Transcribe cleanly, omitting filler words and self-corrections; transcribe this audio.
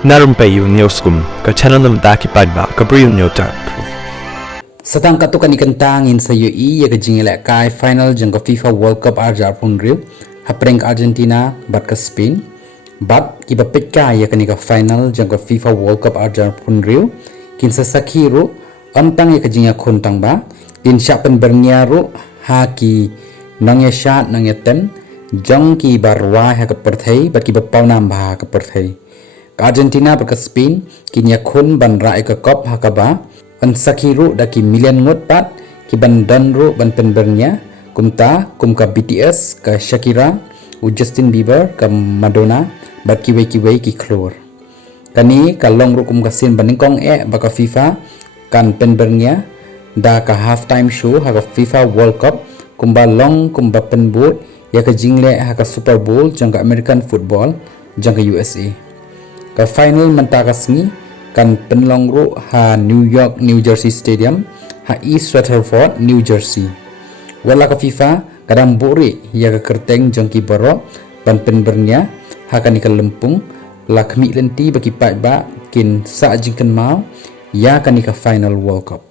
Na Rympei U ke channel nabynta ki paidbah ke Bri U Hynñiewtrep. Setang katu kan ikan tangin sa UI ya kejing elak kai final jang ke FIFA World Cup arja pun riu hapreng Argentina bat ke Spain bat ki bapet kai ya kan ika final jang ke FIFA World Cup arja pun riu kin sa Shakira antang ya kejing ya kontang ba in syapen byrngia ru ha ki nang ya syat nang ya ten jong ki baroh ha ke perthai bat ki bapau nam ba ke perthai Argentina bat ke Spain kin ya khun ban rai ke kop ha ka ba an Shakira da ki million ngot pat ki ban dan ru ban pen byrngia kum ka BTS ka Shakira u Justin Bieber ka Madonna bat kiwei ki klor kani ka long ru kum ka sin baning kong ba ka FIFA kan pen byrngia da ka half time show ha ka FIFA World Cup kum ba long kum ba pen boot ya ka jingle ha ka Super Bowl jang ka American football jang ka USA ka final manta ka sngi kan penlong ru ha New Jersey Stadium ha East Rutherford New Jersey wala ka FIFA kadang buri ya ka kyrteng jong ki baroh ban pen byrngia ha kan ikal lempung lakmi lenti bagi paidbah kin sa jingkan mau ya kan ika final World Cup.